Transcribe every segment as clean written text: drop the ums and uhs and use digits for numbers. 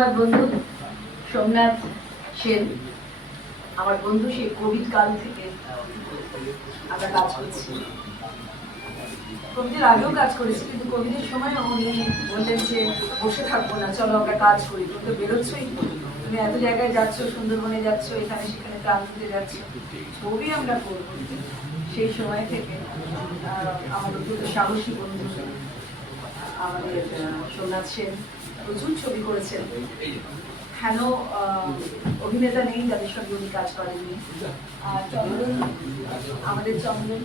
আমার বন্ধু সোমনাথ সেন, আমার বন্ধু সেই কোভিড কাল থেকে আমরা কাজ করছি। কোভিডের আগেও কাজ করেছি, কিন্তু কোভিডের সময় উনি বললেন যে বসে থাকবো না, চলো আমরা কাজ করি। তুমি তো বেরোচ্ছই, তুমি এত জায়গায় যাচ্ছ, সুন্দরবনে যাচ্ছ, এখানে সেখানে কাজ দিতে যাচ্ছ, ছবি আমরা করবো। সেই সময় থেকে আমার অত্যন্ত সাহসী বন্ধু আমাদের সোমনাথ সেন প্রচুর ছবি করেছেন। হেন অভিনেতা নেই যাদের সঙ্গে উনি কাজ করেননি। আর চন্দন, আমাদের চন্দন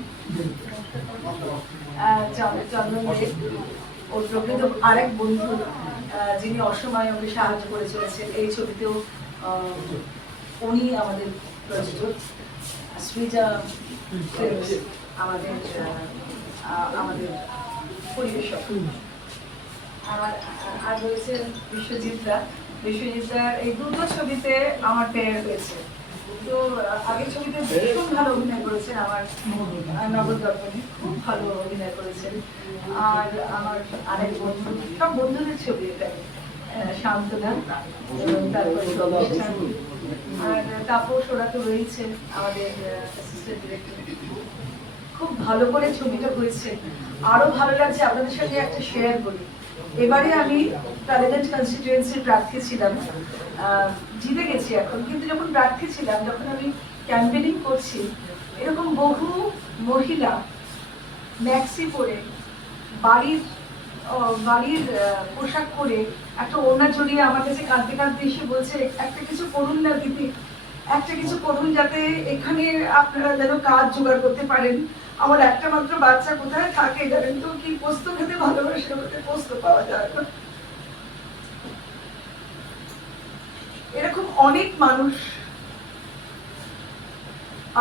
দেব, ওর প্রকৃত আরেক বন্ধু, যিনি অসময়ে ওকে সাহায্য করে চলেছেন। এই ছবিতেও উনি আমাদের প্রযোজক, শ্রীজা আমাদের আমাদের পরিবেশক। আর রয়েছে বিশ্বজিৎরা। বিশ্বজিৎরার এই দুটো ছবিতে আমার পেয়ার হয়েছে। তো আগের ছবিতে ভীষণ ভালো অভিনয় করেছেন, আমার নগর দর্পণে খুব ভালো অভিনয় করেছেন। আর আমার আরেক বন্ধু, সব বন্ধুদের ছবি এটাই, শান্তনা, তারপরে আর তাপস, ওরা তো রয়েছে আমাদের অ্যাসিস্ট্যান্ট ডিরেক্টর। খুব ভালো করে ছবিটা হয়েছে। আরো ভালো লাগছে, আপনাদের সাথে একটা শেয়ার করি। এবারে আমি টালিগঞ্জ কনস্টিটিউয়েন্সির প্রার্থী ছিলাম, জিতে গেছি এখন, কিন্তু যখন প্রার্থী ছিলাম, যখন আমি ক্যাম্পেনিং করছি, এরকম বহু মহিলা ম্যাক্সি পরে, বাড়ির পোশাক পরে, একটা ওড়না জড়িয়ে আমার কাছে কাঁদতে কাঁদতে এসে বলছে, একটা কিছু করুন না দিদি, একটা কিছু করুন যাতে এখানে আপনারা যেন কাজ জোগাড় করতে পারেন। আমার একটা মাত্র বাচ্চা কোথায় থাকে জানেন তো, কি পোস্ত খেতে ভালোবাসে, ওতে পোস্ত পাওয়া যায় না। এরকম অনেক মানুষ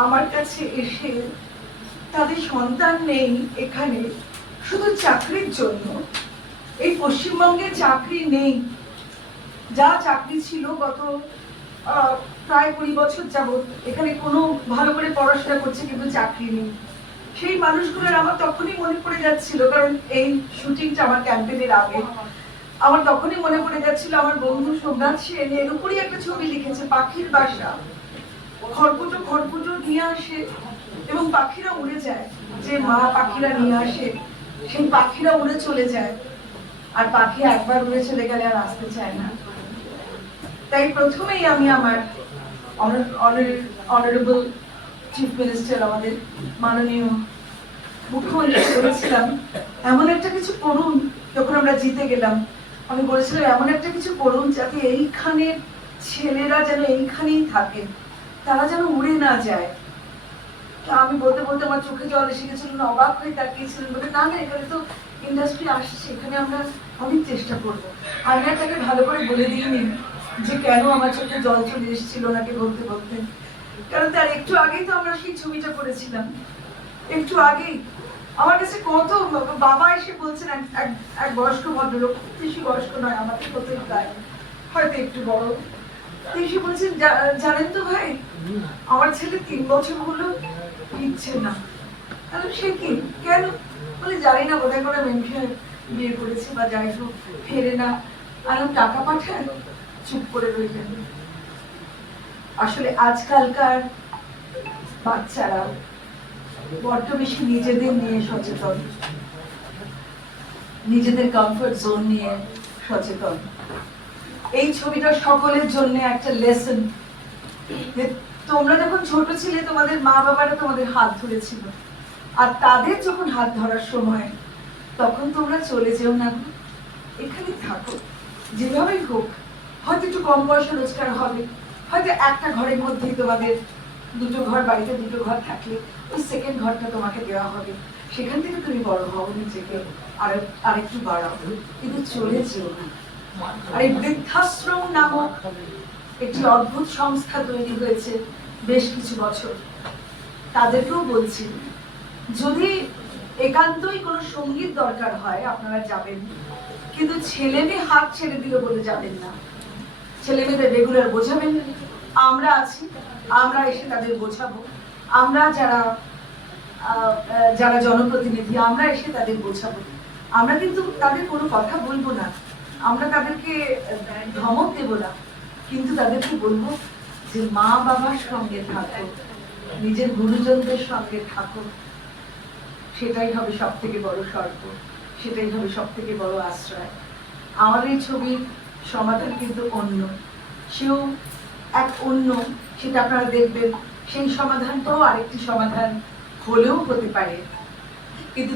আমার কাছে এসে তাদের সন্তান নেই এখানে শুধু চাকরির জন্য। এই পশ্চিমবঙ্গে চাকরি নেই, যা চাকরি ছিল গত প্রায় 20 বছর যাবত এখানে কোনো ভালো করে পড়াশোনা করছে কিন্তু চাকরি নেই। সেই মানুষগুলোর আমার তখনই মনে পড়ে যাচ্ছিল, কারণ এই শুটিংটা আমার ক্যাম্পেনের আগে, আমার তখনই মনে পড়ে যাচ্ছিল আমার বন্ধু সোমনাথ সেন এর উপরই একটা ছবি লিখেছে, পাখির বাসা। খড়কুটো নিয়ে আসে এবং পাখিরা উড়ে যায়, যে মা পাখিরা নিয়ে আসে সেই পাখিরা উড়ে চলে যায়, আর পাখি একবার উড়ে চলে গেলে আর আসতে চায় না। তাই প্রথমেই আমি আমার অনারেবল চিফ মিনিস্টার, আমাদের মাননীয় মুখ্যমন্ত্রী বলেছিলাম, এমন একটা কিছু করুন। যখন আমরা জিতে গেলাম, আমি বলেছিলাম এমন একটা কিছু করুন যাতে এইখানের ছেলেরা যেন এইখানেই থাকে, তারা যেন উড়ে না যায়। আমি বলতে বলতে আমার চোখে জল এসে গেছিল, অবাক হয়ে তাকিয়েছিলেন, বলে না না, এখানে তো ইন্ডাস্ট্রি আসছে, এখানে আমরা অনেক চেষ্টা করবো। আমি তাকে ভালো করে বলে দিইনি যে কেন আমার চোখে জল চলে এসেছিল ওনাকে বলতে বলতে, কারণ তার একটু আগেই তো আমরা সেই ছবিটা করেছিলাম। একটু আগেই আমার কাছে কত বাবা এসে বলছেন, এক বয়স্ক ভদ্রলোক, বেশি বয়স্ক নয়, আমাকে কত প্রায় হয়তো একটু বড়, এসে বলছেন, জানেন তো ভাই, আমার ছেলে 3 বছর হলো ইচ্ছে না। সে কি, কেন? বলে জানি না, বোধহয় করে মেনশন বিয়ে করেছে বা যাই হোক, ফেরে না, আর টাকা পাঠায়, চুপ করে রইলেন। আসলে আজকালকার বাচ্চারা বড্ড বেশি নিজেদের নিয়ে সচেতন, নিজেদের কমফর্ট জোন নিয়ে সচেতন। এই ছবিটা সকলের জন্য একটা লেসন। তোমরা যখন ছোট ছিলে, তোমাদের মা বাবারা তোমাদের হাত ধরেছিল, আর তাদের যখন হাত ধরার সময়, তখন তোমরা চলে যেও না, এখানে থাকো, যেভাবেই হোক। হয়তো একটু কম পয়সা রোজগার হবে, হয়তো একটা ঘরের মধ্যেই তোমাদের দুটো ঘর, বাড়িতে দুটো ঘর থাকলে ওই সেকেন্ড ঘরটা তোমাকে দেওয়া হবে, সেখান থেকে তুমি বড় হও, নিজেকে আরেকটু বাড়াও, কিন্তু চলে যেও না। আর এই বৃদ্ধাশ্রম নামক একটি অদ্ভুত সংস্থা তৈরি হয়েছে বেশ কিছু বছর, তাদেরকেও বলছি, যদি একান্তই কোনো সঙ্গীত দরকার হয় আপনারা যাবেন, কিন্তু ছেলে মেয়ে হাত ছেড়ে দিল বলে যাবেন না। ছেলে মেয়েদের রেগুলার বোঝাবেন, আমরা আছি, আমরা এসে তাদের বোঝাবো। আমরা যারা জনপ্রতিনিধি, আমরা এসে তাদের বোঝাবো। আমরা কিন্তু তাদের কোনো কথা বলবো না, আমরা তাদেরকে ধমক দেব না, কিন্তু তাদেরকে বলবো যে মা বাবার সঙ্গে থাকো, নিজের গুরুজনদের সঙ্গে থাকো, সেটাই হবে সব থেকে বড় স্বর্গ, সেটাই হবে সব থেকে বড় আশ্রয়। আমার এই ছবির সমাধান কিন্তু অন্য, সেও এক অন্য, সেটা আপনারা দেখবেন। সেই সমাধানটাও আরেকটি সমাধান হলেও হতে পারে, কিন্তু